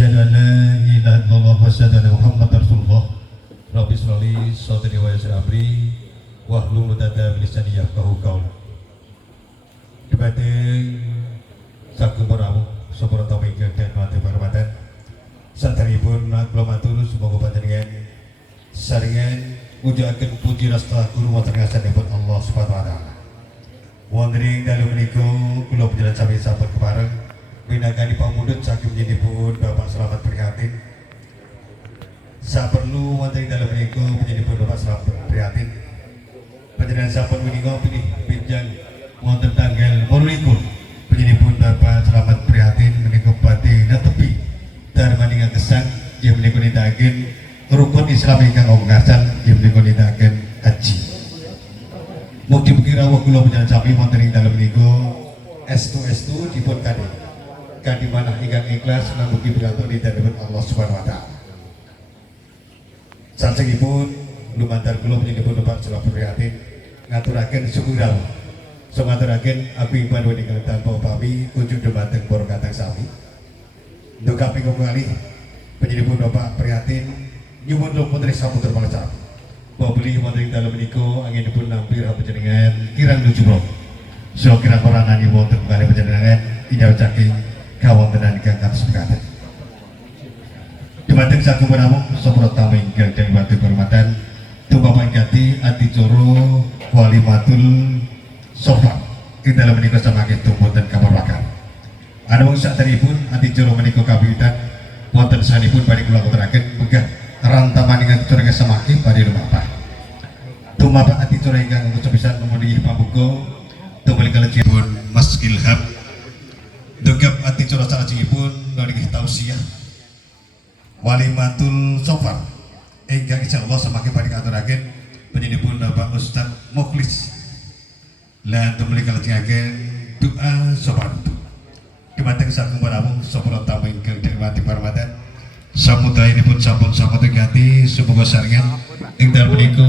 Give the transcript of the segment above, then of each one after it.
Asyhadu an la ilaha illallah wa asyhadu anna Muhammadar Rasulullah. Rabbi sholli sadri wa yassir amri wahlul 'uqdatam min lisani yafqahu qawli. Dumateng saking para sampun tami ingkang mati paramatan. Saderengipun kula matur semoga panjenengan saringan mujudaken puji rasa guru wonten ngasanipun Allah Subhanahu wa taala. Wonten ing dalem menika kula panjenengan sami sampun kepareng winangkani pamundhut saking njenipun Bapak Slamet Prihatin. Saperlu wonten ing dalem menika njenipun Bapak Slamet Prihatin. Panjenengan sampun menika pilih pinjang wonten tanggal 28 njenipun Bapak Slamet Prihatin menika badhe netepi darmaning gesang yang menika nindakaken rukun Islam ingkang ongkasan yang menika nindakaken haji. Mugi-mugi rawuh kula panjenengan sami wonten ing dalem menika estu-estu dipun kanthi manah ingkang ikhlas lan mugi pikantuk ridhanipun Allah Subhanahu wa taala. Salajengipun lumantar kula panjenengan Bapak Slamet Prihatin ngaturaken syukur rawuh. Sumaturaken abdi panuwun ingkang tanpa upami kunjung dumateng para katang sami. Untuk kaping kalih panjenengan Bapak Prihatin nyuwun lumantar saputra pangsa. Babli wonten ing dalem menika anginipun nampir panjenengan kirang nujubrok. So kirang paranani wonten kalih panjenengan indah saking kawontenan ingkang kados mekaten. Dumateng saking menawi sampun tamu ingkang dhateng hormatan tumapan kanthi adicara walimatul sofar ing dalem menika samangke wonten kamar makan. Ana wong saderipun adicara menika kawiwitan wonten sanipun badhe kula aturaken megah rantaman ingkang acara samangke badhe lumampah. Tumapak adicara ingkang sepisan memenuhi pambuka tumuli kalejipun Mas Ilham. Dogap adicara salajengipun niki tausiah walimatul sofar ingkang insyaallah samangke badhe aturaken panjenenganipun Bapak Ustaz Mukhlis. Lan tumuli kalajengaken doa sopan. Dumateng saking parawuh sapura tamu ingkang dirahmati paramatan. Samudayanipun sampun sampun ganti semoga saringan ing dalem menika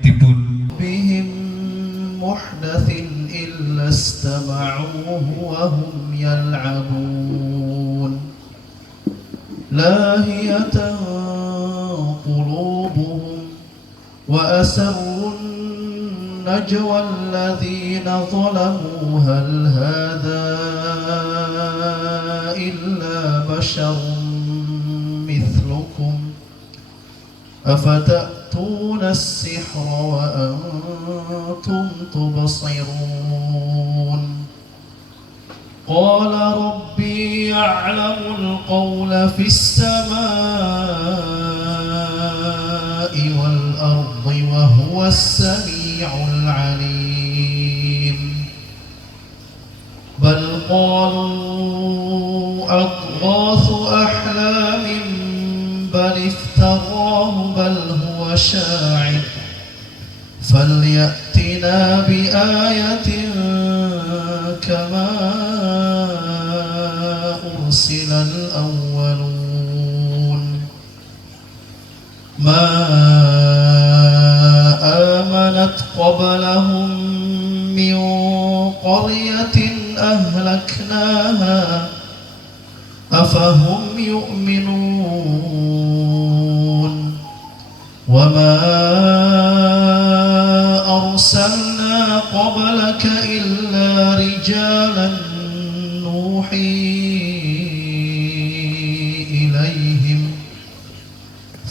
dipun bihim muhdatsin illa istama'uhu wa hum yal'abun lahiyatan qulubuhum wa asarrun نجوى الذين ظلموا هل هذا إلا بشر مثلكم أفتأتون السحر وأنتم تبصرون قال ربي يعلم القول في السماء والأرض وهو السميع العليم بل قالوا أضغاث أحلام بل افتراه بل هو شاعر فليأتنا بآية كما أرسل الأولون ما آمنت قبلهم من قرية أهلكناها أفهم يؤمنون وما أرسلنا قبلك إلا رجالا نوحي إليهم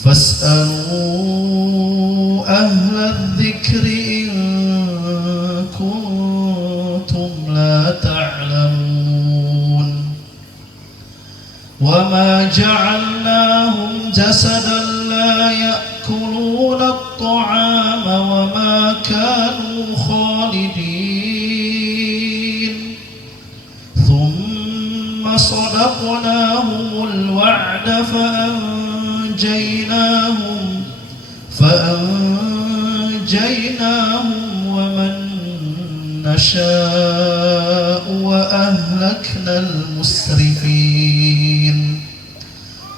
فاسألوا أهل الذكر إن كنتم لا تعلمون وما جعلناهم جسدا لا يأكلون الطعام وما كانوا خالدين ثم صدقناهم الوعد فأنجيناهم ومن نشاء وأهلكنا المسرفين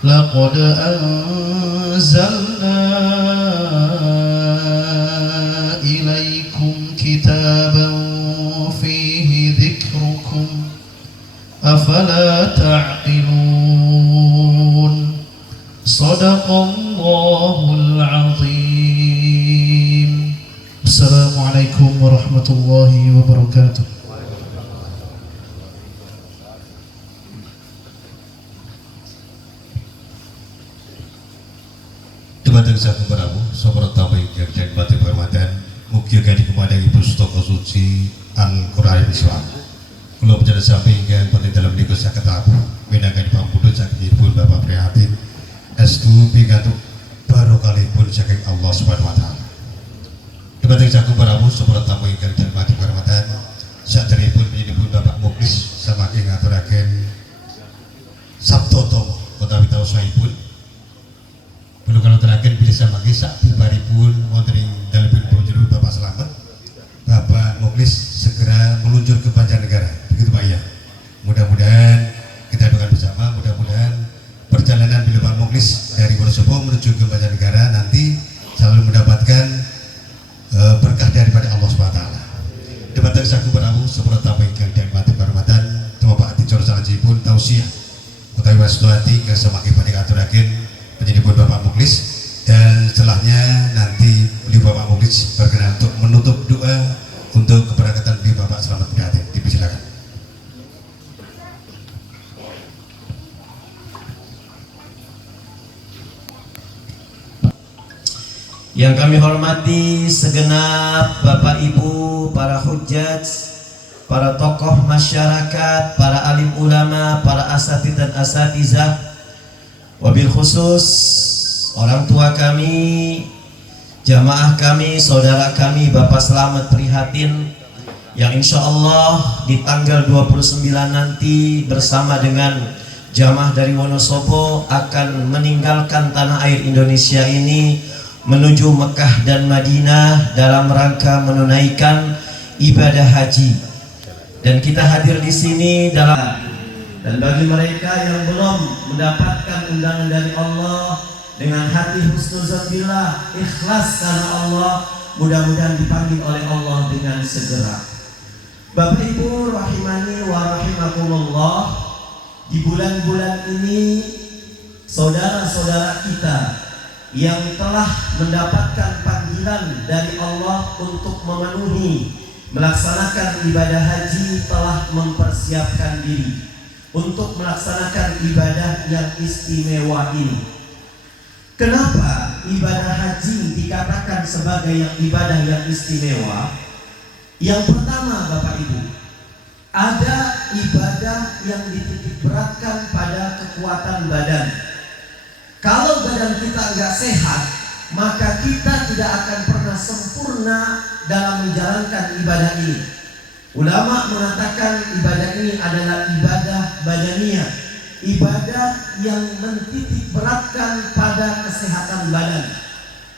لقد أنزلنا إليكم كتابا فيه ذكركم أفلا تعقلون صدق الله العظيم. السلام عليكم ورحمة الله وبركاته. Dumateng saking Prabu saprata ingkang janmati penghormatan mugi gadi kumadhangi pustaka suci Al-Qur'an Islam. Kula panjenengan sami ingkang wonten dalem niku saged abu minangka pangpundhut saking pun Bapak Prihatin estu pikantuk barokalipun saking Allah Subhanahu wa taala. Dumateng saking Prabu saprata ingkang janmati penghormatan saderengipun pinipun Bapak Muklis saking ngaturaken sabtoto utawi taosaipun. Belum kalau terakhir bisa magi sak bibaripun wonten ing dalem prosedur Bapak Slamet, Bapak Muklis segera meluncur ke Banjarnegara. Begitu Pak ya. Mudah-mudahan kita doakan bersama, mudah-mudahan perjalanan beliau Pak Muklis dari Wonosobo menuju ke Banjarnegara nanti selalu mendapatkan berkah daripada Allah SWT. Dumateng saking Prabu saprata ingkang dihormati hormatan Bapak Aticor salajengipun tausiah utawi wastuati kesemakin badhe aturaken penyanyiipun Bapak Muklis, dan setelahnya nanti beliau Bapak Muklis berkenan untuk menutup doa untuk keberangkatan beliau Bapak Slamet Prihatin. Dipersilakan. Yang kami hormati segenap Bapak Ibu, para hujjaj, para tokoh masyarakat, para alim ulama, para asatidz dan asatizah, wabil khusus orang tua kami, jamaah kami, saudara kami Bapak Slamet Prihatin yang insya Allah di tanggal 29 nanti bersama dengan jamaah dari Wonosobo akan meninggalkan tanah air Indonesia ini menuju Mekah dan Madinah dalam rangka menunaikan ibadah haji. Dan kita hadir di sini dalam. Dan bagi mereka yang belum mendapatkan undangan dari Allah, dengan hati husnuzon billah, ikhlas karena Allah, mudah-mudahan dipanggil oleh Allah dengan segera. Bapak Ibu rahimani wa rahimakumullah, di bulan-bulan ini saudara-saudara kita yang telah mendapatkan panggilan dari Allah untuk melaksanakan ibadah haji telah mempersiapkan diri untuk melaksanakan ibadah yang istimewa ini. Kenapa ibadah haji dikatakan sebagai ibadah yang istimewa? Yang pertama Bapak Ibu, ada ibadah yang dititik beratkan pada kekuatan badan. Kalau badan kita nggak sehat, maka kita tidak akan pernah sempurna dalam menjalankan ibadah ini. Ulama mengatakan ibadah ini adalah ibadah badaniyah, ibadah yang mentitik beratkan pada kesehatan badan.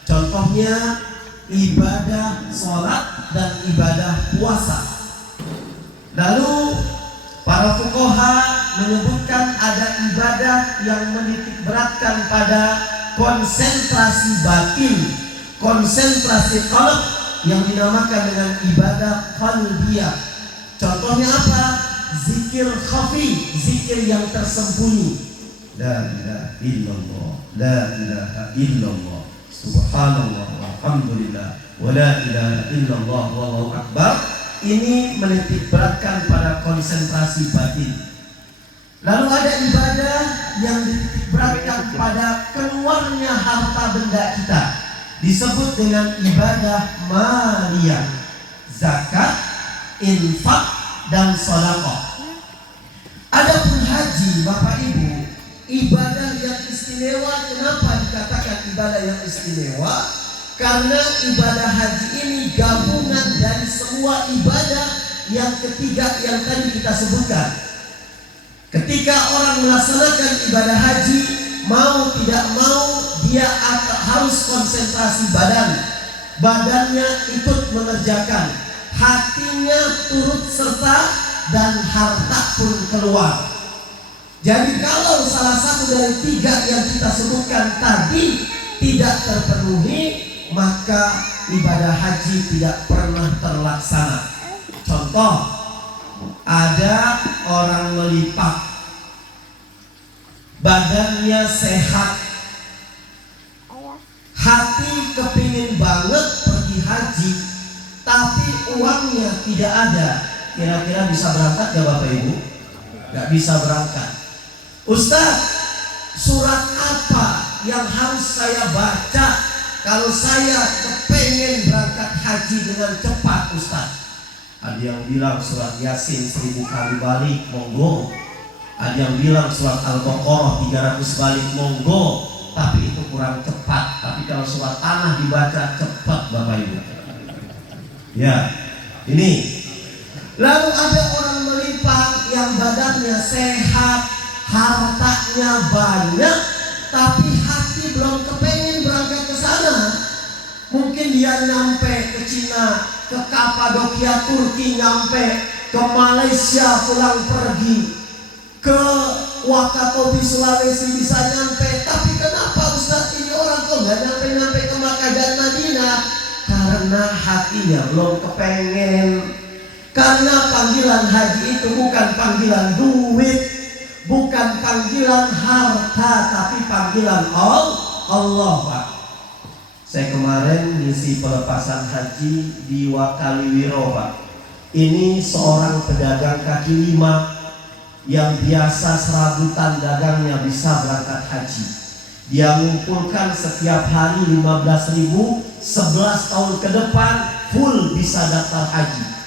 Contohnya ibadah sholat dan ibadah puasa. Lalu para fuqaha menyebutkan ada ibadah yang menitik beratkan pada konsentrasi batin, konsentrasi qalb yang dinamakan dengan ibadah qalbiyah. Contohnya apa? Zikir khafi, zikir yang tersembunyi. La ilaha illallah, la ilaha illallah, subhanallah, walhamdulillah, wa la ilaha illallah, wallahu akbar. Ini menitik beratkan pada konsentrasi batin. Lalu ada ibadah yang dititik beratkan pada keluarnya harta benda kita, disebut dengan ibadah maliyah, zakat, infak, dan sedekah. Adapun haji Bapak Ibu, ibadah yang istimewa. Kenapa dikatakan ibadah yang istimewa? Karena ibadah haji ini gabungan dari semua ibadah yang ketiga yang tadi kita sebutkan. Ketika orang melaksanakan ibadah haji, mau tidak mau dia harus konsentrasi badannya ikut mengerjakan, hatinya turut serta, dan harta pun keluar. Jadi kalau salah satu dari tiga yang kita sebutkan tadi tidak terpenuhi, maka ibadah haji tidak pernah terlaksana. Contoh, ada orang melipat, badannya sehat, uangnya tidak ada, kira-kira bisa berangkat gak Bapak Ibu? Gak bisa berangkat. Ustaz, surat apa yang harus saya baca kalau saya kepengen berangkat haji dengan cepat Ustaz? Ada yang bilang surat Yasin 1000 kali balik, monggo. Ada yang bilang surat Al-Baqarah 300 balik, monggo. Tapi itu kurang cepat. Tapi kalau surat Tanah dibaca cepat Bapak Ibu. Ya, ini. Lalu ada orang melimpah yang badannya sehat, hartanya banyak, tapi hati belum kepengen berangkat ke sana. Mungkin dia nyampe ke Cina, ke Kapadokia Turki, nyampe ke Malaysia, pulang pergi ke Wakatobi Sulawesi bisa nyampe. Tapi kenapa Ustaz ini orang kok nggak nyampe ke Makkah dan Madinah? Karena hatinya belum kepengen. Karena panggilan haji itu bukan panggilan duit, bukan panggilan harta, tapi panggilan Allah, Pak. Saya kemarin ngisi pelepasan haji di Wakaliwiro, Pak. Ini seorang pedagang kaki lima yang biasa serabutan dagangnya bisa berangkat haji. Dia mengumpulkan setiap hari 15.000, 11 tahun ke depan full bisa daftar haji.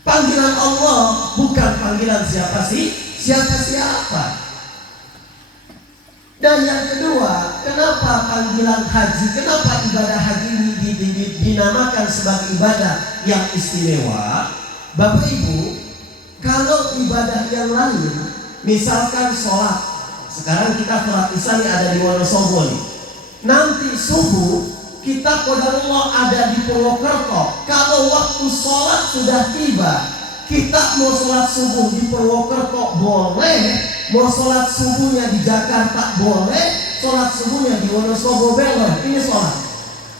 Panggilan Allah bukan panggilan siapa-siapa. Dan yang kedua, kenapa panggilan haji, kenapa ibadah haji ini dinamakan sebagai ibadah yang istimewa? Bapak Ibu, kalau ibadah yang lain, misalkan sholat, sekarang kita sholat isya ada di Wonosobo nih. Nanti subuh kita qadarullah ada di Purwokerto. Kalau waktu sholat sudah tiba, kita mau sholat subuh di Purwokerto boleh, mau sholat subuhnya di Jakarta boleh, sholat subuhnya di Wonosobo boleh. Ini sholat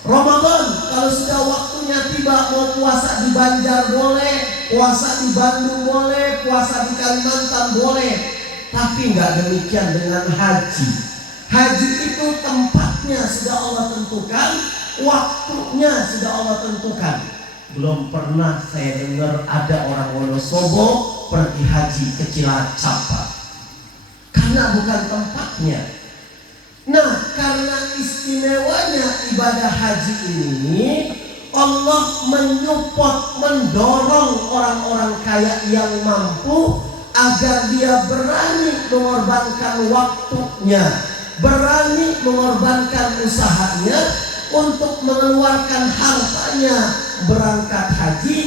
Ramadan. Kalau sudah waktunya tiba, mau puasa di Banjar boleh, puasa di Bandung boleh, puasa di Kalimantan boleh. Tapi nggak demikian dengan haji. Haji itu tempatnya sudah Allah tentukan, waktunya sudah Allah tentukan. Belum pernah saya dengar ada orang Wonosobo pergi haji ke Cilacap, Pak. Karena bukan tempatnya. Nah, karena istimewanya ibadah haji ini, Allah menyupport, mendorong orang-orang kaya yang mampu agar dia berani mengorbankan waktunya, berani mengorbankan usahanya untuk mengeluarkan hartanya berangkat haji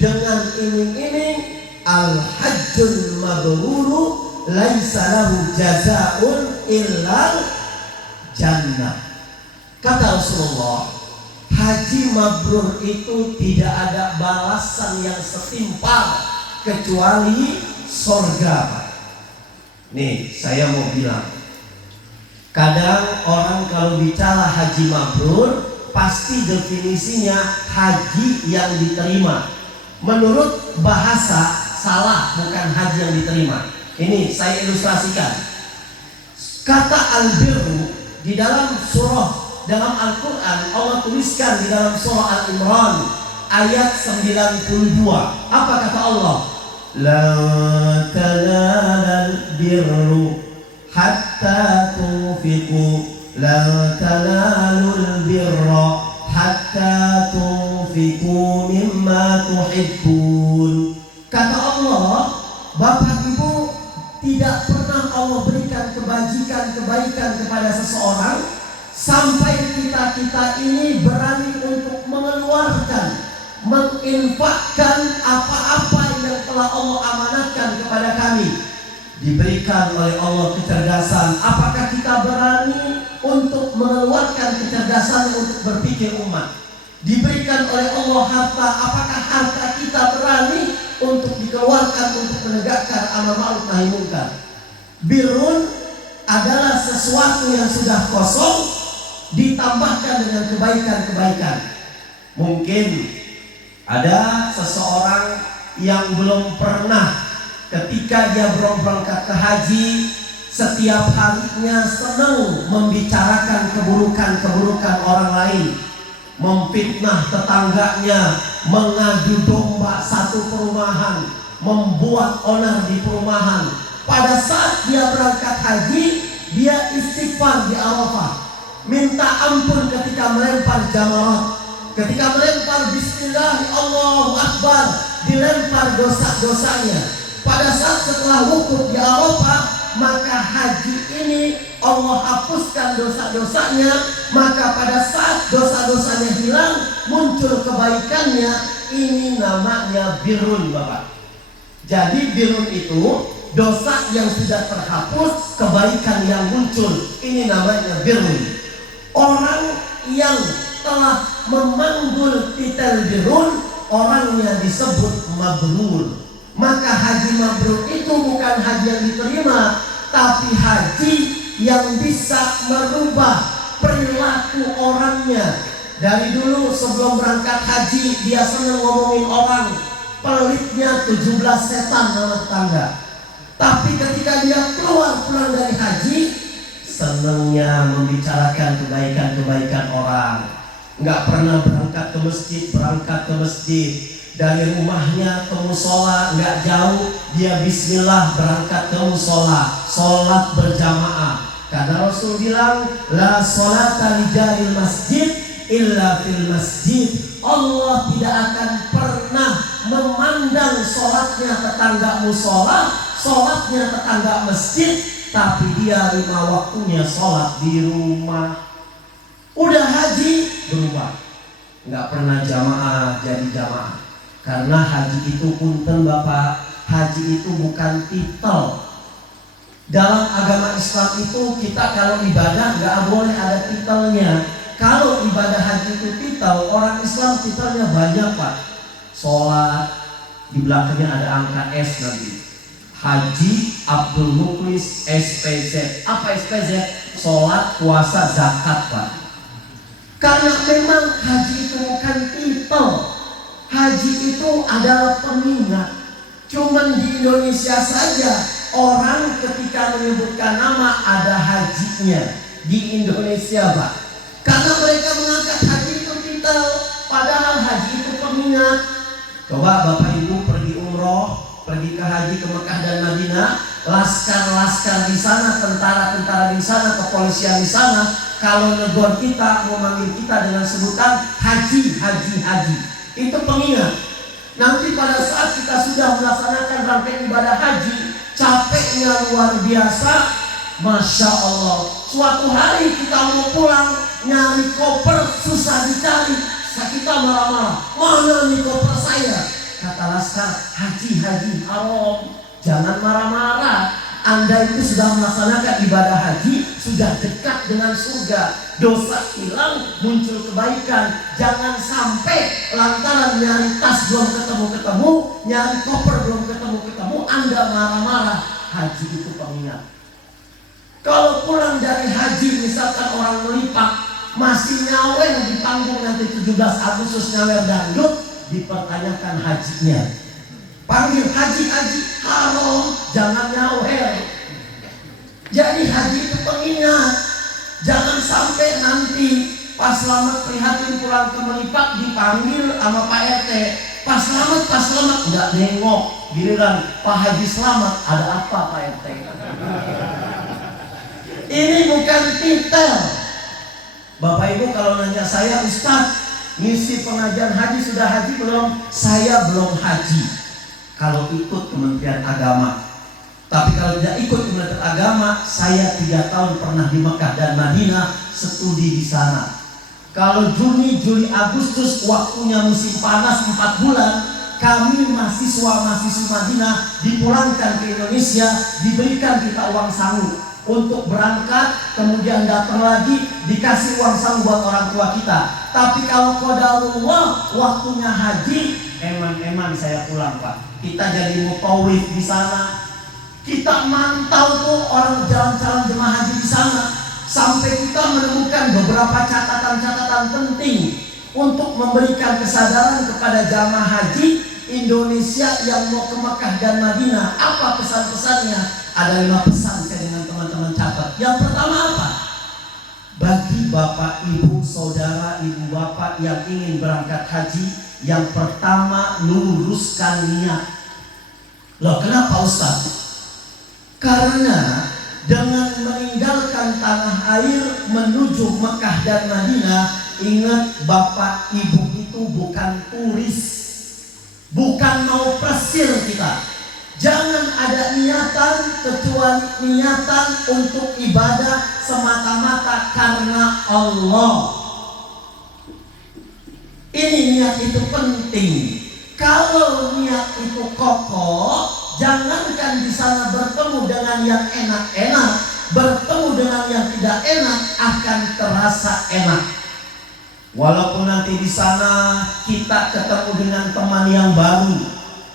dengan iming-iming al-hajjul mabruru laisa lahu jazaa'un illal jannah. Kata Rasulullah, haji mabrur itu tidak ada balasan yang setimpal kecuali surga. Nih, saya mau bilang, kadang orang kalau bicara haji mabrur pasti definisinya haji yang diterima. Menurut bahasa salah, bukan haji yang diterima. Ini saya ilustrasikan. Kata al-birru di dalam surah, dalam Al-Quran Allah tuliskan di dalam surah Al-Imran ayat 92. Apa kata Allah? La tanalal birru hatta tunfiqu, la tanalul birra hatta tunfiqu mimma tuhibbun. Kata Allah, Bapak Ibu, tidak pernah Allah berikan kebajikan, kebaikan kepada seseorang sampai kita ini berani untuk mengeluarkan, menginfakkan apa-apa yang telah Allah amanatkan kepada kami. Diberikan oleh Allah kecerdasan, apakah kita berani untuk mengeluarkan kecerdasan untuk berpikir umat? Diberikan oleh Allah harta, apakah harta kita berani untuk dikeluarkan untuk menegakkan amar ma'ruf nahi munkar? Birrun adalah sesuatu yang sudah kosong ditambahkan dengan kebaikan-kebaikan. Mungkin ada seseorang yang belum pernah ketika dia berangkat ke haji setiap harinya senang membicarakan keburukan-keburukan orang lain. memfitnah tetangganya, mengadu domba satu perumahan, membuat onar di perumahan. Pada saat dia berangkat haji, dia istighfar di Arafah, minta ampun ketika melempar jamarat, ketika melempar bismillah Allahu Akbar, dilempar dosa-dosanya. Pada saat setelah wukuf di Arafah, maka haji ini Allah hapuskan dosa-dosanya. Maka pada saat dosa-dosanya hilang, muncul kebaikannya. Ini namanya birrun, Bapak. Jadi birrun itu dosa yang sudah terhapus, kebaikan yang muncul. Ini namanya birrun. Orang yang telah memanggul titel birrun, orangnya disebut mabrur. Maka haji mabrur itu bukan haji yang diterima, tapi haji yang bisa merubah perilaku orangnya. Dari dulu sebelum berangkat haji, dia senang ngomongin orang, pelitnya 17 setan nama tetangga. Tapi ketika dia pulang dari haji, senangnya membicarakan kebaikan-kebaikan orang. Nggak pernah berangkat ke masjid. Dari rumahnya ke musola nggak jauh, dia bismillah berangkat ke musola, sholat berjamaah. Karena Rasul bilang, la sholata li jaril masjid illa fil masjid. Allah tidak akan pernah memandang sholatnya tetangga musola, sholatnya tetangga masjid, tapi dia 5 waktunya sholat di rumah. Udah haji berubah, nggak pernah jamaah jadi jamaah. Karena haji itu punten Bapak, haji itu bukan titel. Dalam agama Islam itu kita kalau ibadah nggak boleh ada titelnya. Kalau ibadah haji itu titel, orang Islam titelnya banyak Pak. Sholat, di belakangnya ada angka S nanti. Haji Abdul Muklis SPZ. Apa SPZ? Sholat, puasa, zakat Pak. Karena memang haji itu bukan titel. Haji itu adalah pengingat. Cuman di Indonesia saja orang ketika menyebutkan nama ada hajinya di Indonesia Pak. Karena mereka mengangkat haji itu titel, padahal haji itu pengingat. Coba Bapak Ibu pergi umroh, pergi ke haji ke Mekah dan Madinah, laskar-laskar di sana, tentara-tentara di sana, kepolisian di sana, kalau negor kita, mau manggil kita dengan sebutan haji. Itu pengingat. Nanti pada saat kita sudah melaksanakan rangkaian ibadah haji, capeknya luar biasa, Masya Allah. Suatu hari kita mau pulang, nyari koper susah dicari. Kita marah-marah, mana nih koper saya? Kata laskar, haji haram. Jangan marah-marah. Anda itu sudah melaksanakan ibadah haji, sudah dekat dengan surga, dosa hilang, muncul kebaikan. Jangan sampai lantaran nyari tas belum ketemu, nyari koper belum ketemu, Anda marah-marah. Haji itu pengingat. Kalau pulang dari haji, misalkan orang melipat, masih nyawer di panggung nanti 17 Agustus nyawer dangdut, dipertanyakan hajinya. Panggil haji haram, jangan nyawer. Jadi haji itu pengingat. Jangan sampai nanti pas selamat prihatin pulang ke Melipat dipanggil sama Pak RT. Pas selamat nggak nengok. Giliran Pak Haji selamat, ada apa Pak RT? Ini bukan titel. Bapak Ibu kalau nanya saya, Ustadz, ngisi pengajian haji sudah haji belum? Saya belum haji. Kalau ikut Kementerian Agama. Tapi kalau tidak ikut Kementerian Agama, saya 3 tahun pernah di Mekah dan Madinah studi di sana. Kalau Juni, Juli, Agustus waktunya musim panas 4 bulan, kami mahasiswa Madinah dipulangkan ke Indonesia, diberikan kita uang sangu untuk berangkat, kemudian datang lagi dikasih uang sangu buat orang tua kita. Tapi kalau qadarullah waktunya haji, eman saya pulang Pak. Kita jadi mutawif di sana. Kita mantau tuh orang jalan-jalan jemaah haji di sana. Sampai kita menemukan beberapa catatan-catatan penting untuk memberikan kesadaran kepada jamaah haji Indonesia yang mau ke Mekah dan Madinah. Apa pesan-pesannya? Ada 5 pesan saya dengan teman-teman catat. Yang pertama apa? Bagi bapak, ibu, saudara, ibu bapak bapak yang ingin berangkat haji, yang pertama luruskan niat. Loh kenapa Ustaz? Karena dengan meninggalkan tanah air menuju Mekah dan Madinah, ingat bapak ibu itu bukan turis, bukan mau plesir kita. Jangan ada niatan kecuali niatan untuk ibadah semata-mata karena Allah. Ini niat itu penting. Kalau niat itu kokoh, jangankan di sana bertemu dengan yang enak-enak, bertemu dengan yang tidak enak akan terasa enak. Walaupun nanti di sana kita ketemu dengan teman yang baru,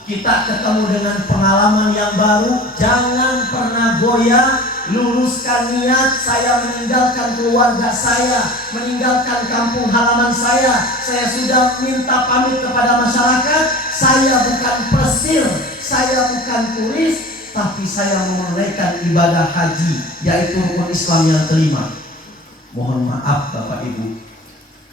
kita ketemu dengan pengalaman yang baru, jangan pernah goyah. Luruskan niat, saya meninggalkan keluarga saya, meninggalkan kampung halaman saya sudah minta pamit kepada masyarakat. Saya bukan pesir, saya bukan turis, tapi saya menunaikan ibadah haji, yaitu rukun Islam yang kelima. Mohon maaf Bapak Ibu,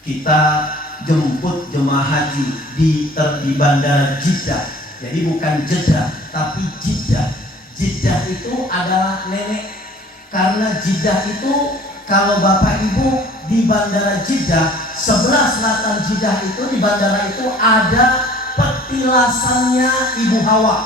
kita jemput jemaah haji di bandara Jeddah. Jadi bukan Jeddah, tapi Jeddah. Jeddah itu adalah nenek. Karena Jeddah itu, kalau Bapak Ibu di bandara Jeddah, sebelah selatan Jeddah itu, di bandara itu ada petilasannya Ibu Hawa.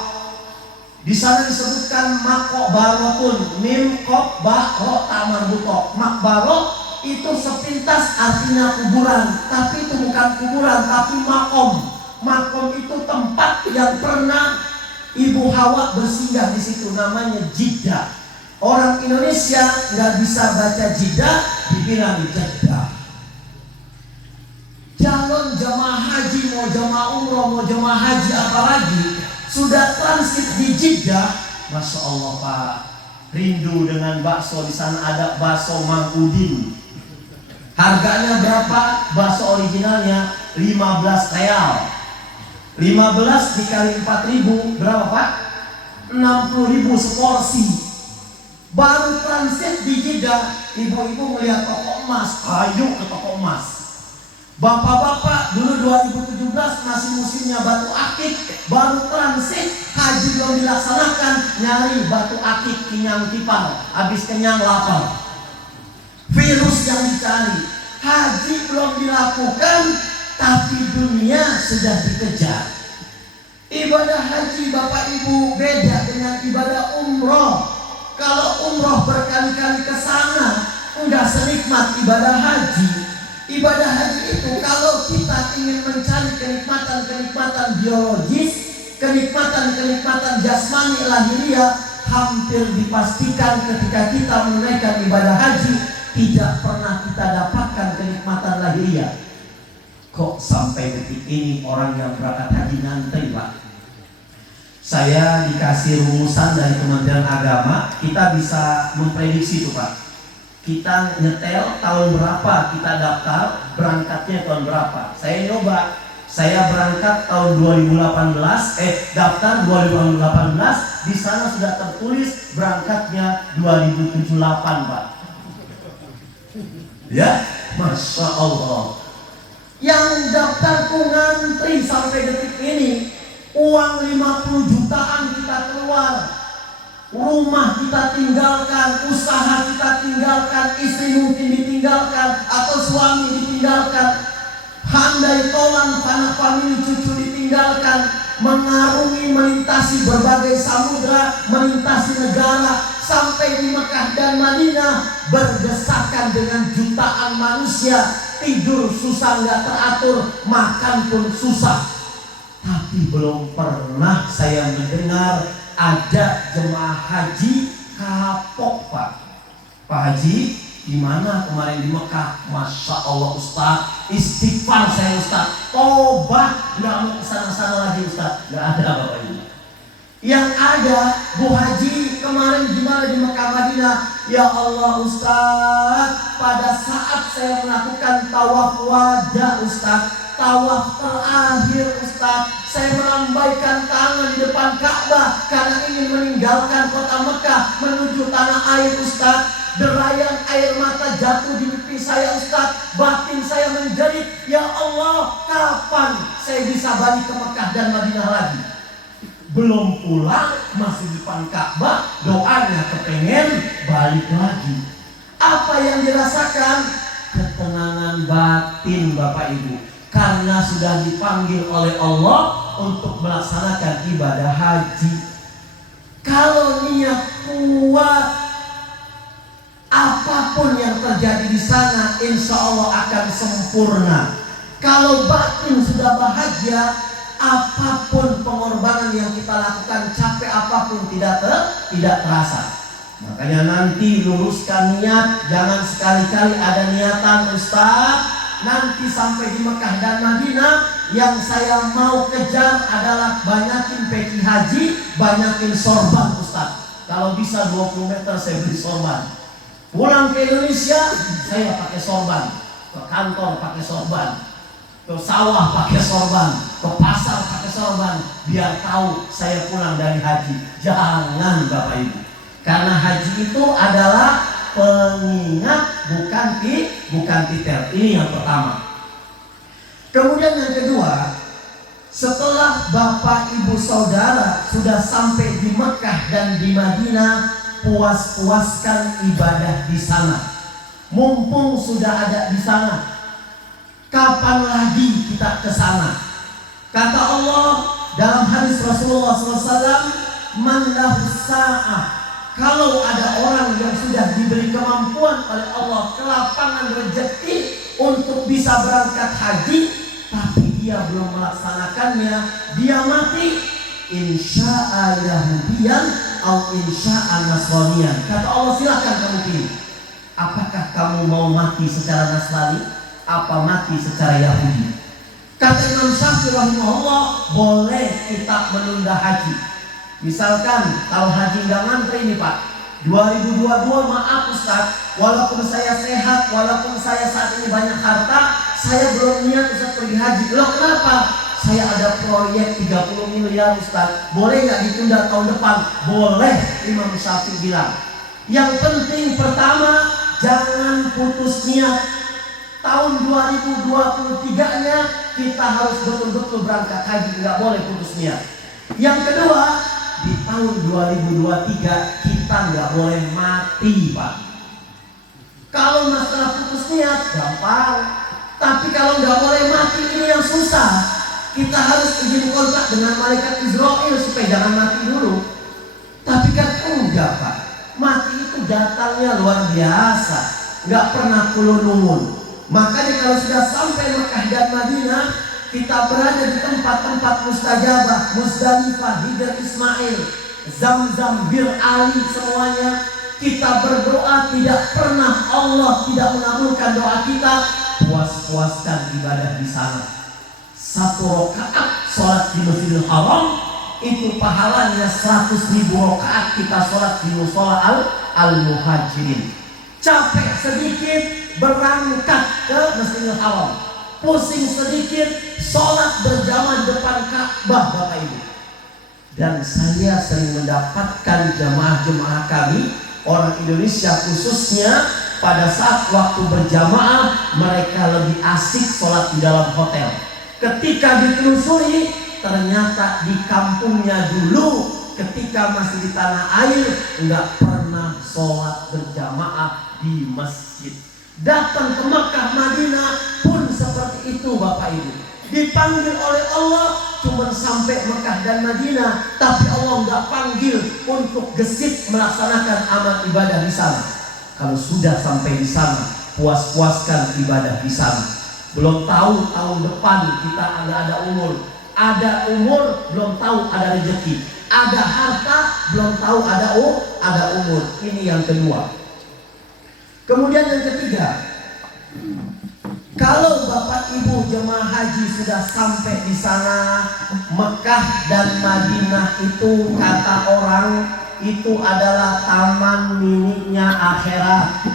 Di sana disebutkan makbarotun, mim qaf ba ro ta marbuto. Makbarot itu sepintas artinya kuburan, tapi itu bukan kuburan, tapi makom. Makom itu tempat yang pernah Ibu Hawa bersinggah di situ, namanya Jeddah. Orang Indonesia nggak bisa baca Jeddah, dibilang Jeddah. Calon jemaah haji, mau jemaah umroh, mau jemaah haji apalagi, sudah transit di Jeddah, Masya Allah Pak, rindu dengan bakso. Di sana ada bakso Mang Udin. Harganya berapa? Bakso originalnya 15 real. 15 dikali 4.000 berapa Pak? 60.000 seporsi. Baru transit di Jeddah, ibu-ibu melihat toko emas, ayo ke toko emas. Bapak-bapak dulu 2017 masih musimnya batu akik, baru transit, haji belum dilaksanakan, nyari batu akik kenyang kipar, habis kenyang lapar. Virus yang dicari, haji belum dilakukan, tapi dunia sudah dikejar. Ibadah haji Bapak Ibu beda dengan ibadah umroh. Kalau umroh berkali-kali ke sana, enggak senikmat ibadah haji. Ibadah haji itu kalau kita ingin mencari kenikmatan-kenikmatan biologis, kenikmatan-kenikmatan jasmani lahiriah, hampir dipastikan ketika kita menunaikan ibadah haji tidak pernah kita dapatkan kenikmatan lahiriah. Kok sampai detik ini orang yang berangkat haji ngantri Pak? Saya dikasih rumusan dari Kementerian Agama, kita bisa memprediksi itu Pak. Kita nyetel tahun berapa kita daftar, berangkatnya tahun berapa. Saya nyoba, saya berangkat tahun 2018, daftar 2018, di sana sudah tertulis berangkatnya 2078 Pak. Ya, Masya Allah. Yang daftar tuh ngantri sampai detik ini. Uang 50 jutaan kita keluar, rumah kita tinggalkan, usaha kita tinggalkan, istri mungkin ditinggalkan, atau suami ditinggalkan, handai tolan, anak famili, cucu ditinggalkan, mengarungi, melintasi berbagai samudra, melintasi negara, sampai di Mekah dan Madinah, berdesakan dengan jutaan manusia, tidur susah nggak teratur, makan pun susah. Tapi belum pernah saya mendengar ada jemaah haji kapok Pak. Pak Haji, gimana kemarin di Mekah? Masya Allah Ustaz, istighfar saya Ustaz, tobat, nggak mau kesana-sana lagi Ustaz. Nggak ada Bapak Ibu. Yang ada, Bu Haji kemarin gimana di Mekah Madinah? Ya Allah Ustaz, pada saat saya melakukan tawaf wada Ustaz, tawaf terakhir Ustaz, saya melambaikan tangan di depan Ka'bah karena ingin meninggalkan kota Mekah menuju tanah air Ustaz. derayan air mata jatuh di pipi saya Ustaz. Batin saya menjerit, ya Allah, kapan saya bisa balik ke Mekah dan Madinah lagi? Belum pulang, masih di depan Ka'bah, doanya kepengen balik lagi. Apa yang dirasakan? Ketenangan batin Bapak Ibu, karena sudah dipanggil oleh Allah untuk melaksanakan ibadah haji. Kalau niat kuat, apapun yang terjadi di sana insya Allah akan sempurna. Kalau batin sudah bahagia, apapun pengorbanan yang kita lakukan, capek apapun tidak terasa. Makanya nanti luruskan niat, jangan sekali-kali ada niatan Ustaz, nanti sampai di Mekah dan Madinah yang saya mau kejar adalah banyakin peci haji, banyakin sorban Ustaz. Kalau bisa 20 meter saya beli sorban. Pulang ke Indonesia saya pakai sorban, ke kantor pakai sorban, ke sawah pakai sorban, ke pasar pakai sorban, biar tahu saya pulang dari haji. Jangan Bapak Ibu, karena haji itu adalah pengingat, bukan titel. Ini yang pertama. Kemudian yang kedua, setelah Bapak Ibu Saudara sudah sampai di Mekah dan di Madinah, puas-puaskan ibadah di sana. Mumpung sudah ada di sana, kapan lagi kita ke sana? Kata Allah dalam hadis Rasulullah SAW, man lahu sa'ah. Kalau ada orang yang sudah diberi kemampuan oleh Allah, kelapangan rezeki untuk bisa berangkat haji, tapi dia belum melaksanakannya, dia mati, insya'a Yahudiyan atau insya'a Nasraniyan. Kata Allah, silakan kamu pilih. Apakah kamu mau mati secara Nasrani, apa mati secara Yahudi? Kata Imam Syafi'i rahimahullah, boleh kita menunda haji. Misalkan kalau haji nggak ngantri nih Pak, 2022 maaf Ustaz, walaupun saya sehat, walaupun saya saat ini banyak harta, saya belum niat Ustaz pergi haji. Loh kenapa? Saya ada proyek 30 miliar Ustaz, boleh nggak ditunda tahun depan? Boleh, Imam Syafi'i bilang. Yang penting pertama, jangan putus niat. Tahun 2023-nya kita harus betul-betul berangkat haji, nggak boleh putus niat. Yang kedua, di tahun 2023 kita nggak boleh mati Pak. Kalau masalah putus niat gampang, tapi kalau nggak boleh mati ini yang susah. Kita harus izin kontak dengan malaikat Israel supaya jangan mati dulu. Tapi kan enggak Pak, mati itu datangnya luar biasa, nggak pernah kulunungun. Makanya kalau sudah sampai Mekah dan Madinah, kita berada di tempat-tempat mustajabah, Musdalifah, Hijr Ismail, Zamzam, Bir Ali, semuanya kita berdoa, tidak pernah Allah tidak mengabulkan doa kita. Puas-puaskan ibadah di sana. 1 rakaat sholat di Masjidil Haram itu pahalanya 100.000 rakaat kita sholat di musola al-muhajirin. Capek sedikit berangkat ke Masjidil Haram, pusing sedikit sholat berjamaah depan Ka'bah Bapak Ibu. Dan saya sering mendapatkan jamaah-jamaah kami, orang Indonesia khususnya, pada saat waktu berjamaah mereka lebih asik sholat di dalam hotel. Ketika ditelusuri, ternyata di kampungnya dulu ketika masih di tanah air nggak pernah sholat berjamaah di masjid. Datang ke Mekah Madinah pun seperti itu Bapak Ibu. Dipanggil oleh Allah cuma sampai Mekah dan Madinah, tapi Allah nggak panggil untuk gesit melaksanakan amal ibadah di sana. Kalau sudah sampai di sana, puas-puaskan ibadah di sana. Belum tahu tahun depan kita ada umur. Ada umur belum tahu ada rezeki. Ada harta belum tahu ada umur. Ini yang kedua. Kemudian yang ketiga, kalau Bapak Ibu jemaah haji sudah sampai di sana, Mekah dan Madinah itu kata orang itu adalah taman miliknya akhirat.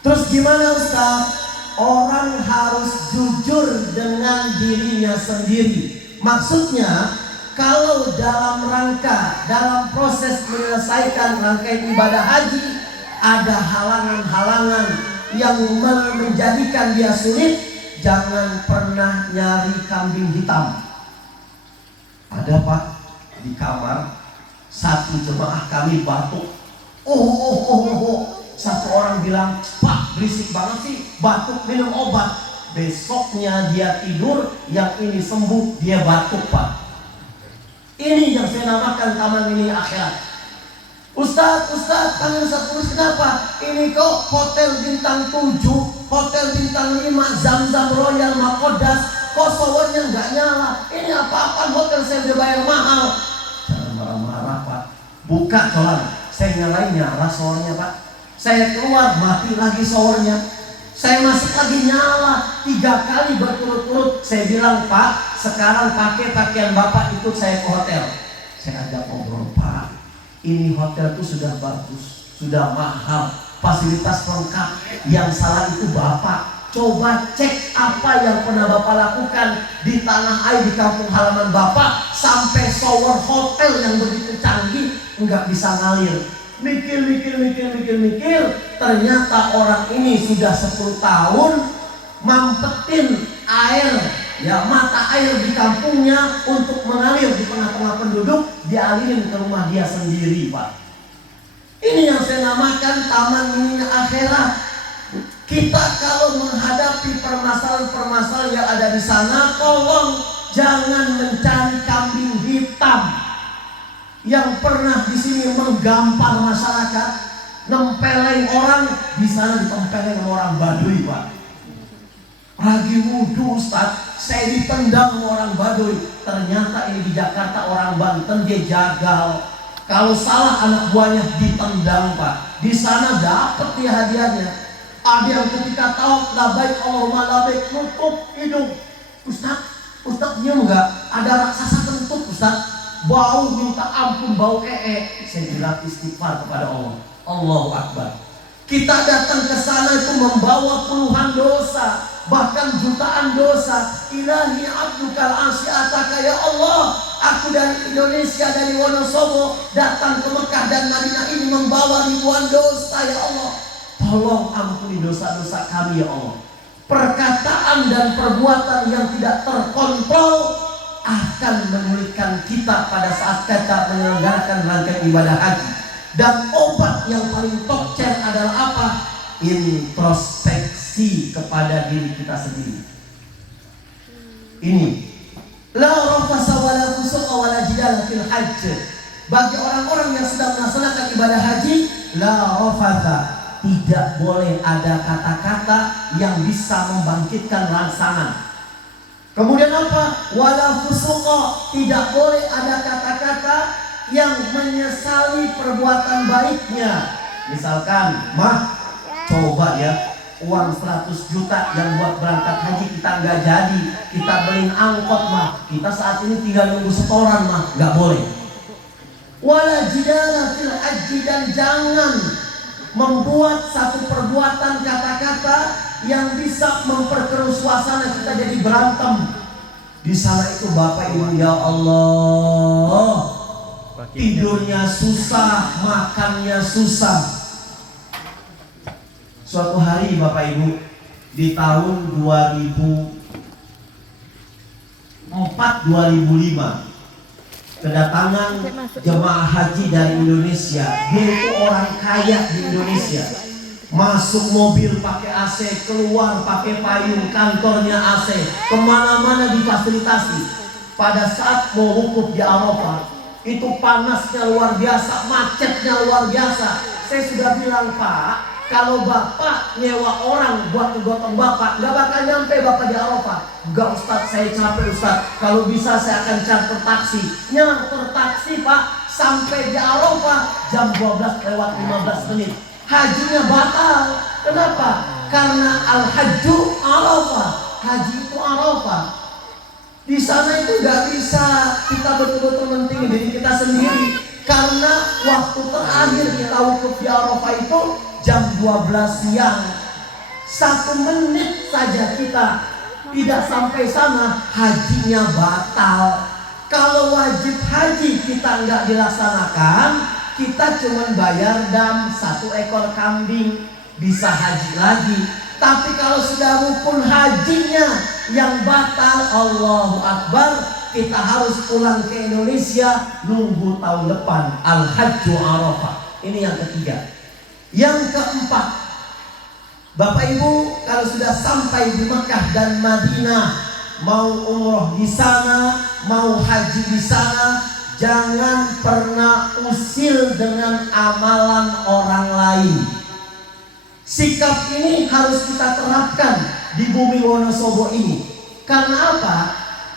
Terus gimana Ustaz? Orang harus jujur dengan dirinya sendiri. Maksudnya, kalau dalam proses menyelesaikan rangkaian ibadah haji, ada halangan-halangan yang menjadikan dia sulit, jangan pernah nyari kambing hitam. Ada Pak, di kamar satu jemaah kami batuk. Satu orang bilang, Pak berisik banget sih, batuk, minum obat. Besoknya dia tidur, yang ini sembuh, dia batuk Pak. Ini yang saya namakan taman mini akhirat. Ustadz, panggil Ustadz terus kenapa? Ini kok hotel bintang 7, hotel bintang 5, Zam-Zam Royal Makodas, kok showernya nggak nyala? Ini apa-apaan hotel saya udah bayar mahal. Jangan marah-marah Pak. Buka colan, saya nyalain nyala showernya Pak. Saya keluar mati lagi showernya. Saya masuk lagi nyala 3 kali berturut-turut. Saya bilang Pak, sekarang pakai pakaian Bapak ikut saya ke hotel. Saya ajak ngobrol, Pak, ini hotel itu sudah bagus, sudah mahal, fasilitas lengkap. Yang salah itu Bapak. Coba cek apa yang pernah Bapak lakukan di tanah air, di kampung halaman Bapak, sampai shower hotel yang begitu canggih nggak bisa ngalir. Mikir, ternyata orang ini sudah 10 tahun mampetin air, ya mata air di kampungnya untuk mengalir di tengah-tengah penduduk, dialirin ke rumah dia sendiri Pak. Ini yang saya namakan taman mini akhirat. Kita kalau menghadapi permasalahan-permasalahan yang ada di sana, tolong jangan mencari kambing hitam yang pernah di sini menggampar masyarakat, nempeleng orang. Di sana ditempeleng sama orang Baduy Pak. Lagi wudhu Ustaz, saya ditendang sama orang Baduy. Ternyata ini di Jakarta orang Banten, dia jagal. Kalau salah anak buahnya ditendang Pak. Di sana dapat dia hadiahnya. Ada yang ketika tahu labaik Allahumma labaik, nutup hidung. Ustaz nyium nggak? Ada raksasa kentut Ustaz. Bau minta ampun, bau Saya bilang istighfar kepada Allah. Allahu Akbar. Kita datang ke sana itu membawa puluhan dosa, bahkan jutaan dosa. Ilahi abdukal asyiataka, ya Allah, aku dari Indonesia, dari Wonosobo datang ke Mekah dan Madinah ini membawa ribuan dosa, ya Allah. Tolong ampuni dosa-dosa kami, ya Allah. Perkataan dan perbuatan yang tidak terkontrol akan menyulitkan kita pada saat kita menyelenggarakan rangkaian ibadah haji. Dan obat yang paling top chair adalah apa? Introspeksi kepada diri kita sendiri. Ini la rafasa wala fusuqa wala jidala fil hajj. Bagi orang-orang yang sedang melaksanakan ibadah haji, la rafasa, tidak boleh ada kata-kata yang bisa membangkitkan rangsangan. Kemudian apa? Wala fusuqa, tidak boleh ada kata-kata yang menyesali perbuatan baiknya. Misalkan, Mah, coba ya, uang 100 juta yang buat berangkat haji kita nggak jadi, kita beliin angkot Mah, kita saat ini tinggal nunggu setoran Mah, nggak boleh. Wala jidala fil haji, dan jangan membuat satu perbuatan kata-kata yang bisa memperkeruh suasana kita jadi berantem. Di sana itu Bapak Ibu, ya Allah, tidurnya susah, makannya susah. Suatu hari Bapak Ibu, di tahun 2004-2005, kedatangan jemaah haji dari Indonesia. Dia itu orang kaya di Indonesia. Masuk mobil pakai AC, keluar pakai payung, kantornya AC, kemana-mana difasilitasi. Pada saat mau wukuf di Arafah, itu panasnya luar biasa, macetnya luar biasa. Saya sudah bilang, Pak, kalau Bapak nyewa orang buat ngegotong Bapak, nggak bakal nyampe Bapak di Arafah. Enggak Ustaz, saya capek Ustaz, kalau bisa saya akan charter taksi. Nyarter taksi Pak, sampai di Arafah jam 12:15. Hajinya batal. Kenapa? Karena al-hajju Arafah. Haji itu Arafah. Di sana itu gak bisa kita betul-betul mentingin diri kita sendiri. Karena waktu terakhir kita wukuf di Arafah itu jam 12 siang. 1 menit saja kita tidak sampai sana, hajinya batal. Kalau wajib haji kita nggak dilaksanakan, kita cuma bayar dam 1 ekor kambing, bisa haji lagi. Tapi kalau sudah rukun hajinya yang batal, Allahu Akbar, kita harus pulang ke Indonesia nunggu tahun depan, Al-Hajju Arafah. Ini yang ketiga. Yang keempat, Bapak Ibu, kalau sudah sampai di Mekah dan Madinah, mau umroh di sana, mau haji di sana, jangan pernah usil dengan amalan orang lain. Sikap ini harus kita terapkan di bumi Wonosobo ini. Karena apa?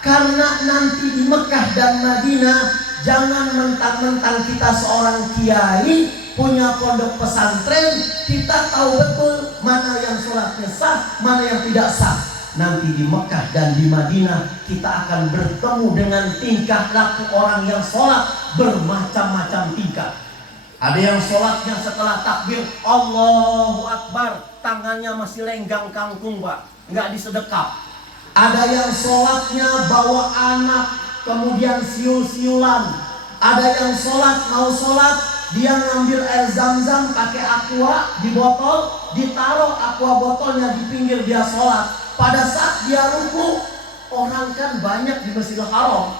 Karena nanti di Mekah dan Madinah, jangan mentang-mentang kita seorang kiai, punya pondok pesantren, kita tahu betul mana yang sholatnya sah, mana yang tidak sah. Nanti di Mekah dan di Madinah kita akan bertemu dengan tingkah laku orang yang sholat bermacam-macam tingkah. Ada yang sholatnya setelah takbir Allahu Akbar, tangannya masih lenggang kangkung, Pak, nggak disedekap. Ada yang sholatnya bawa anak, kemudian siul-siulan. Ada yang sholat, mau sholat, dia ngambil air zam-zam pakai aqua di botol, ditaruh aqua botolnya di pinggir dia sholat. Pada saat dia ruku, orang kan banyak di Masjidil Haram,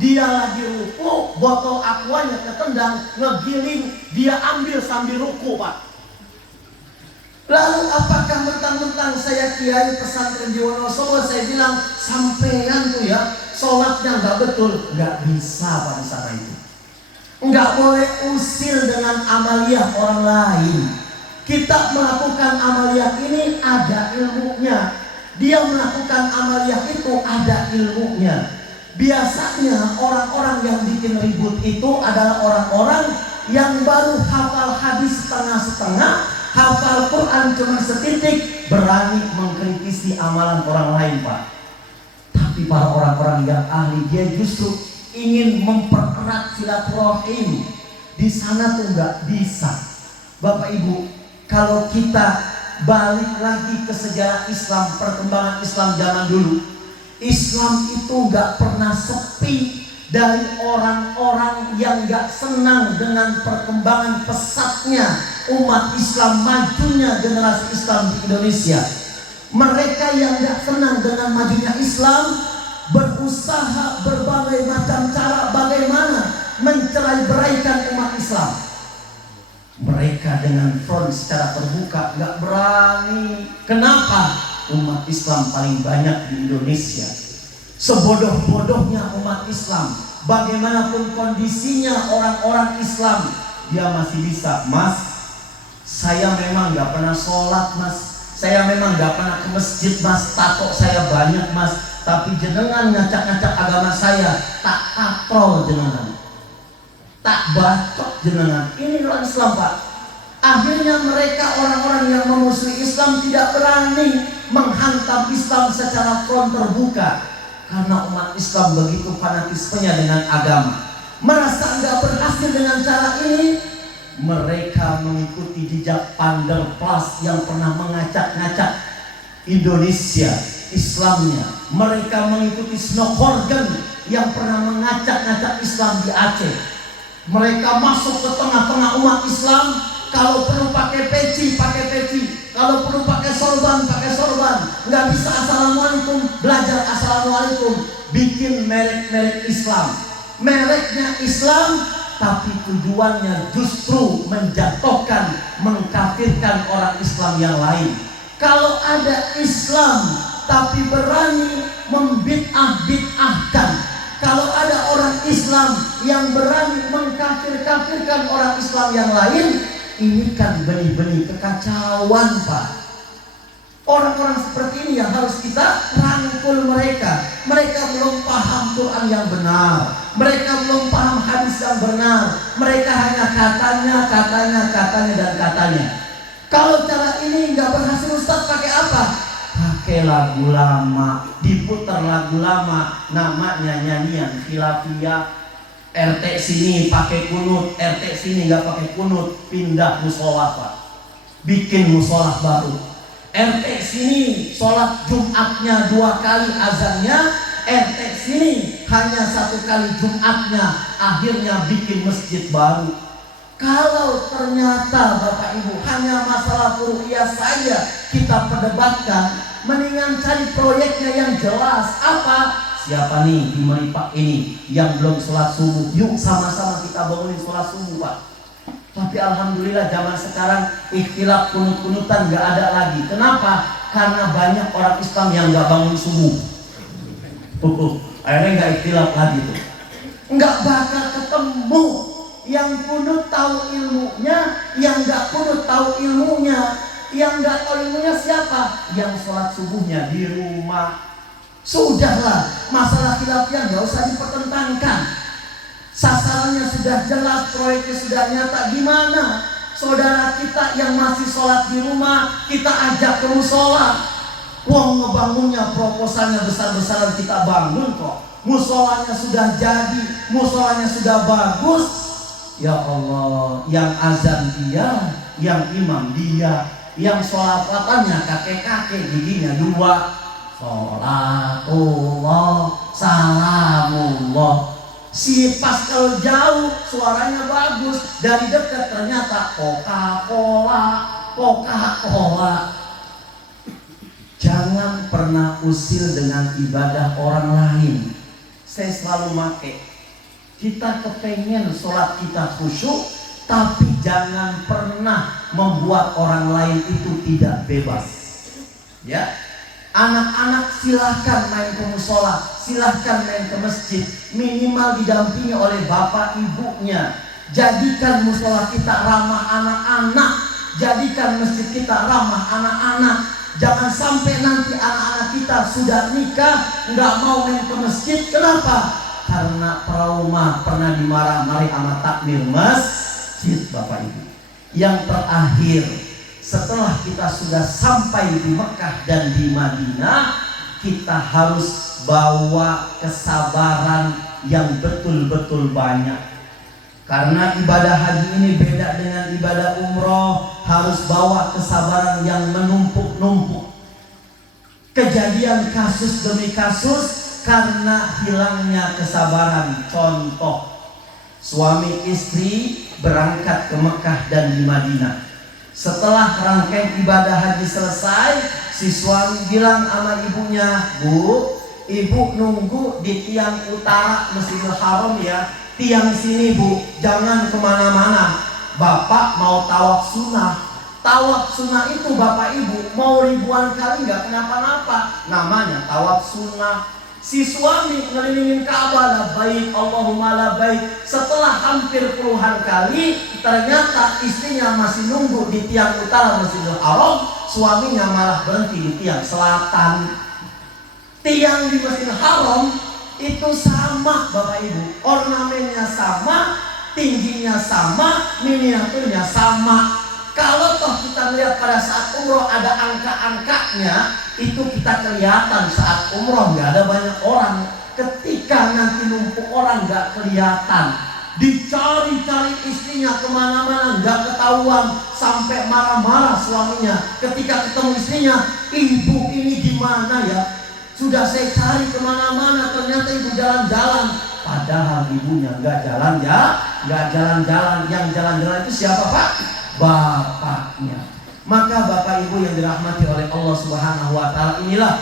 dia lagi ruku, botol aquanya ketendang, ngegiling, dia ambil sambil ruku, Pak. Lalu apakah mentang-mentang saya kiai pesantren di Wonosobo, saya bilang sampean tuh ya sholatnya nggak betul? Nggak bisa, Pak, di sana itu. Nggak boleh usil dengan amaliyah orang lain. Kita melakukan amaliyah ini ada ilmunya. Dia melakukan amaliyah itu ada ilmunya. Biasanya orang-orang yang bikin ribut itu adalah orang-orang yang baru hafal hadis setengah-setengah, hafal Quran cuma setitik, berani mengkritisi amalan orang lain, Pak. Tapi para orang-orang yang ahli, dia justru ingin mempererat silaturahim. Di sana tuh nggak bisa. Bapak Ibu, kalau kita balik lagi ke sejarah Islam, perkembangan Islam zaman dulu, Islam itu nggak pernah sepi dari orang-orang yang nggak senang dengan perkembangan pesatnya umat Islam, majunya generasi Islam di Indonesia. Mereka yang nggak senang dengan majunya Islam berusaha berbagai macam cara bagaimana mencerai-beraikan umat Islam. Mereka dengan front secara terbuka nggak berani. Kenapa? Umat Islam paling banyak di Indonesia. Sebodoh-bodohnya umat Islam, bagaimanapun kondisinya orang-orang Islam, dia masih bisa, Mas, saya memang nggak pernah sholat, Mas, saya memang nggak pernah ke masjid, Mas, tato saya banyak, Mas, tapi jenengan ngacak-ngacak agama saya, tak katrol jenengan, tak bacok jenengan. Ini orang Islam, Pak. Akhirnya mereka orang-orang yang memusuhi Islam tidak berani menghantam Islam secara front terbuka, karena umat Islam begitu fanatismenya dengan agama. Merasa nggak berhasil dengan cara ini, mereka mengikuti jejak Panderplas yang pernah mengacak-ngacak Indonesia Islamnya. Mereka mengikuti Snokhorgen yang pernah mengacak-ngacak Islam di Aceh. Mereka masuk ke tengah-tengah umat Islam. Kalau perlu pakai peci, pakai peci. Kalau perlu pakai sorban, pakai sorban. Nggak bisa assalamualaikum, belajar assalamualaikum. Bikin merek-merek Islam. Mereknya Islam, tapi tujuannya justru menjatuhkan, mengkafirkan orang Islam yang lain. Kalau ada Islam, tapi berani membid'ah-bid'ahkan. Kalau ada orang Islam yang berani mengkafir-kafirkan orang Islam yang lain, ini kan benih-benih kekacauan, Pak. Orang-orang seperti ini yang harus kita rangkul mereka. Mereka belum paham Quran yang benar. Mereka belum paham hadis yang benar. Mereka hanya katanya, dan katanya. Kalau cara ini nggak berhasil, Ustaz, pakai apa? Pakai lagu lama, diputar lagu lama, namanya nyanyian khilafiyah. RT sini pakai kunut, RT sini nggak pakai kunut, pindah musola, Pak. Bikin musola baru. RT sini sholat Jumatnya 2 kali azannya, RT sini hanya 1 kali Jumatnya, akhirnya bikin masjid baru. Kalau ternyata Bapak Ibu hanya masalah ru'yah saja kita perdebatkan, mendingan cari proyeknya yang jelas. Apa? Siapa nih di Meripak ini yang belum sholat subuh? Yuk sama-sama kita bangunin sholat subuh, Pak. Tapi alhamdulillah zaman sekarang ikhtilaf kunut-kunutan gak ada lagi. Kenapa? Karena banyak orang Islam yang gak bangun subuh. Akhirnya gak ikhtilaf lagi tuh. Nggak bakal ketemu. Yang kunut tahu ilmunya, yang nggak kunut tahu ilmunya. Yang nggak tahu ilmunya siapa? Yang sholat subuhnya di rumah. Sudahlah, masalah khilafiyah nggak usah dipertentangkan. Sasarannya sudah jelas, proyeknya sudah nyata. Gimana saudara kita yang masih sholat di rumah kita ajak ke musola? Wong ngebangunnya proposalnya besar-besaran kita bangun kok. Musolanya sudah jadi, musolanya sudah bagus. Ya Allah, yang azan dia, yang imam dia, yang sholatannya kakek-kakek giginya 2. Sholatullah, salamullah. Si pas kalau jauh suaranya bagus, dari dekat ternyata Coca-Cola, Coca-Cola. Jangan pernah usil dengan ibadah orang lain. Saya selalu pakai. Kita kepengen sholat kita khusyuk, tapi jangan pernah membuat orang lain itu tidak bebas. Ya, anak-anak silahkan main ke musola, silahkan main ke masjid, minimal didampingi oleh bapak ibunya. Jadikan musola kita ramah anak-anak, jadikan masjid kita ramah anak-anak. Jangan sampai nanti anak-anak kita sudah nikah nggak mau main ke masjid. Kenapa? Karena trauma pernah dimarah-marahi sama takmir masjid, Bapak Ibu. Yang terakhir, setelah kita sudah sampai di Mekah dan di Madinah, kita harus bawa kesabaran yang betul-betul banyak. Karena ibadah haji ini beda dengan ibadah umroh, harus bawa kesabaran yang menumpuk-numpuk. Kejadian kasus demi kasus karena hilangnya kesabaran. Contoh, suami istri berangkat ke Mekah dan di Madinah. Setelah rangkaian ibadah haji selesai, si suami bilang sama ibunya, "Bu, ibu nunggu di tiang utara Masjidil Haram ya. Tiang sini Bu, jangan kemana-mana. Bapak mau tawaf sunnah." Tawaf sunnah itu Bapak Ibu mau ribuan kali nggak kenapa-napa, namanya tawaf sunnah. Si suami ngelilingin Ka'bah, labbaik Allahumma labbaik. Setelah hampir puluhan kali, ternyata istrinya masih nunggu di tiang utara Masjidil Haram, suaminya malah berhenti di tiang selatan. Tiang di Masjidil Haram itu sama Bapak Ibu, ornamennya sama, tingginya sama, miniaturnya sama. Kalau toh kita lihat pada saat umroh ada angka-angkanya, itu kita kelihatan saat umroh nggak ada banyak orang. Ketika nanti numpuk orang nggak kelihatan, dicari-cari istrinya kemana-mana nggak ketahuan, sampai marah-marah suaminya. Ketika ketemu istrinya, "Ibu ini gimana ya? Sudah saya cari kemana-mana, ternyata ibu jalan-jalan." Padahal ibunya nggak jalan ya, nggak jalan-jalan. Yang jalan-jalan itu siapa Pak? Bapaknya. Maka Bapak Ibu yang dirahmati oleh Allah Subhanahu wa Ta'ala, inilah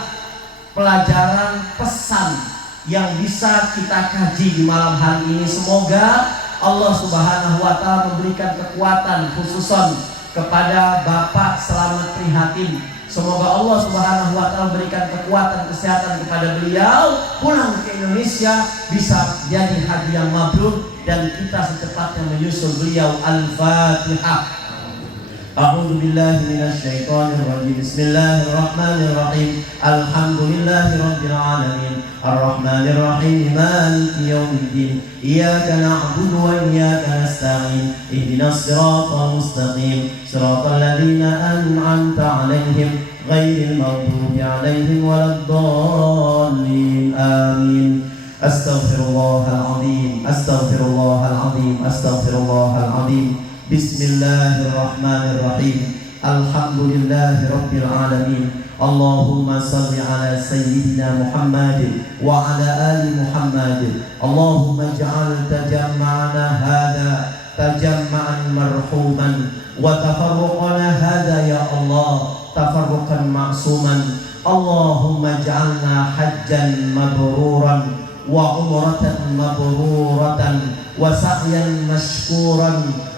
pelajaran pesan yang bisa kita kaji di malam hari ini. Semoga Allah Subhanahu wa Ta'ala memberikan kekuatan khususon kepada Bapak Selamat Prihatin. Semoga Allah Subhanahu wa Ta'ala memberikan kekuatan kesehatan kepada beliau, pulang ke Indonesia bisa jadi haji yang mabrur, dan kita secepatnya menyusul beliau. Al-Fatihah. A'udzu billahi minasy syaithanir rajim. Bismillahirrahmanirrahim. Alhamdulillahirabbil alamin. Arrahmanir rahim. Maliki yaumiddin. Iyyaka na'budu wa iyyaka nasta'in. Ihdinas siratal mustaqim. Siratal ladzina an'amta 'alaihim ghairil maghdubi 'alaihim waladdallin. Amin. Astaghfirullahal azim. Astaghfirullahal azim. Astaghfirullahal azim. Bismillahirrahmanirrahim. Alhamdulillahi rabbil alamin. Allahumma salli ala sayyidina Muhammad wa ala ali Muhammad. Allahumma ij'al tajamma'ana hadha تجمعا مرحوما وتفرقنا هذا يا الله تفرقا معصوما اللهم اجعلنا حجا مبرورا وعمرة مبرورة وسعيا مشكورا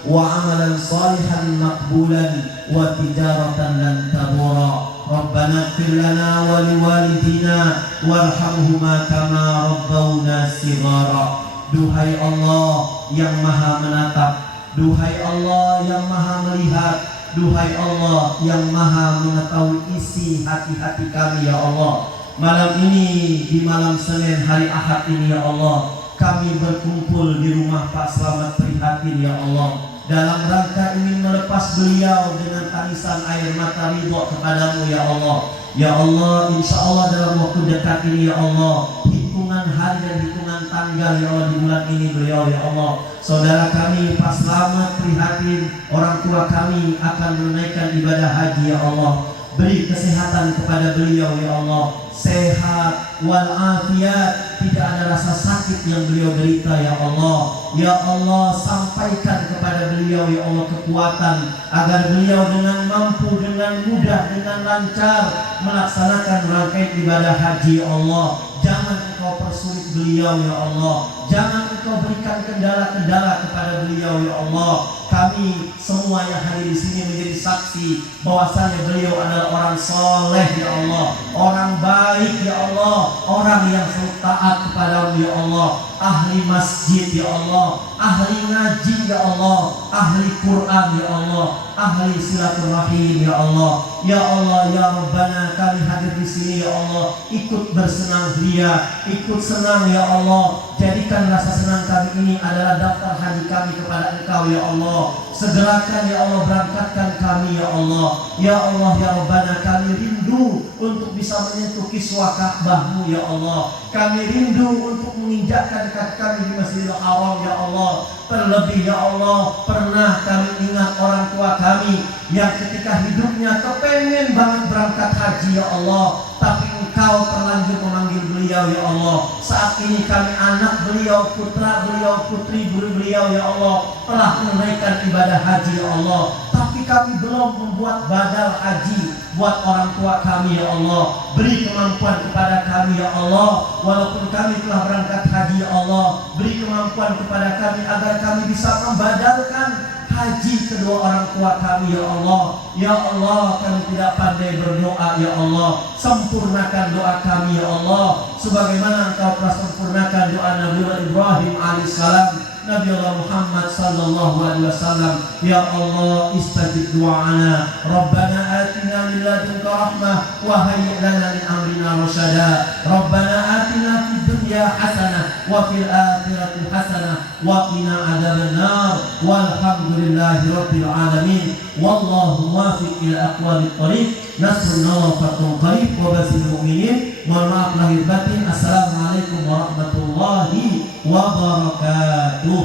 وعملا صالحا مقبولا وتجارة لن تبورا ربنا اغفر لنا ولوالدينا وارحمهما كما ربونا صغارا. Duhai Allah yang maha menatap, duhai Allah yang maha melihat, duhai Allah yang maha mengetahui isi hati-hati kami ya Allah. Malam ini, di malam Senin hari Ahad ini ya Allah, kami berkumpul di rumah Pak Slamet Prihatin ya Allah, dalam rangka ingin melepas beliau dengan tangisan air mata ridho kepadamu ya Allah. Ya Allah, insya Allah dalam waktu dekat ini ya Allah, hitungan hari dan hitungan tanggal ya Allah di bulan ini beliau ya Allah, saudara kami Pak Slamet Prihatin, orang tua kami akan menunaikan ibadah haji ya Allah. Beri kesehatan kepada beliau ya Allah, sehat walafiat, tidak ada rasa sakit yang beliau derita ya Allah. Ya Allah, sampaikan kepada beliau ya Allah kekuatan agar beliau dengan mampu, dengan mudah, dengan lancar melaksanakan rangkaian ibadah haji ya Allah. Jangan engkau persulit beliau ya Allah, jangan engkau berikan kendala-kendala kepada beliau ya Allah. Kami semua yang hadir di sini menjadi saksi bahwasanya beliau adalah orang soleh ya Allah, orang baik ya Allah, orang yang selalu taat kepadamu ya Allah, ahli masjid ya Allah, ahli ngaji ya Allah, ahli Quran ya Allah, ahli silaturahim ya Allah. Ya Allah ya Rabbana, kami hadir di sini ya Allah ikut bersenang ria, ikut senang ya Allah. Jadikan rasa senang kami ini adalah daftar haji kami kepada Engkau ya Allah. Segerakan ya Allah, berangkatkan kami ya Allah. Ya Allah ya Rabbana, kami rindu untuk bisa menyentuh kiswah Ka'bah-Mu ya Allah. Kami rindu untuk menginjakkan kaki kami di Masjidil Haram ya Allah. Terlebih ya Allah, pernah kami ingat orang tua kami yang ketika hidupnya kepengen banget berangkat haji ya Allah, tapi Engkau terlanjur memanggil beliau ya Allah. Saat ini kami anak beliau, putra beliau, putri beliau ya Allah telah menunaikan ibadah haji ya Allah, tapi kami belum membuat badal haji buat orang tua kami ya Allah. Beri kemampuan kepada kami ya Allah, walaupun kami telah berangkat haji ya Allah, beri kemampuan kepada kami agar kami bisa membadalkan haji kedua orang tua kami ya Allah. Ya Allah, kami tidak pandai berdoa ya Allah, sempurnakan doa kami ya Allah, sebagaimana Engkau telah sempurnakan doa Nabi Ibrahim alaihissalam, Nabi Allah Muhammad sallallahu alaihi wasallam. Ya Allah, istajib du'ana, Rabbana atina min ladunka rahmah wa hayyi' lana min amrina rasyada. Rabbana atina fid dunya hasanah wa fil akhirati hasanah wa qina adzabannar. Walhamdulillahi rabbil alamin. Wallahu muwaffiq ila aqwamit thoriq. Nasrullah wa fathun qarib wa basyiril mu'minin. Mohon maaf lahir batin. Assalamualaikum warahmatullahi wabarakatuh.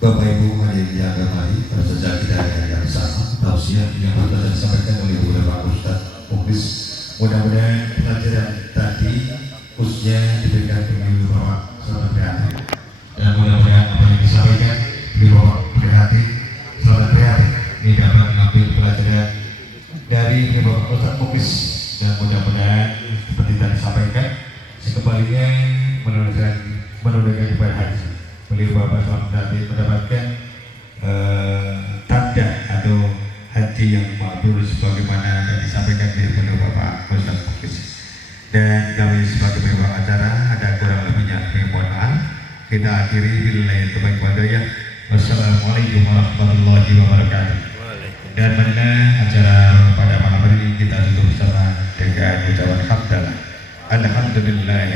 Bapak Ibu hadirin yang hormati, pada saat kita ada yang sama tausiah yang telah disampaikan oleh Bapak Ustaz Muklis. Mudah-mudahan pelajaran tadi khususnya diberikan kepada Bapak Slamet Prihatin, dan mudah-mudahan apa yang disampaikan di Bapak Prihatin, Slamet Prihatin ini dapat mengambil pelajaran dari Bapak Ustaz Muklis, dan mudah-mudahan seperti tadi disampaikan sekembalinya menunaikan ibadah haji, beliau Bapak Slamet Prihatin mendapatkan tanda atau haji yang mabrur sebagaimana yang disampaikan oleh Bapak Ustaz Muklis. Dan kami sebagai pembawa acara ada kurang lebihnya mohon maaf. Kita akhiri billahi taufiq wal hidayah. Wassalamualaikum warahmatullahi wabarakatuh. Dan mana acara pada malam hari ini kita tutup bersama dengan ucapan hamdalah. Alhamdulillah.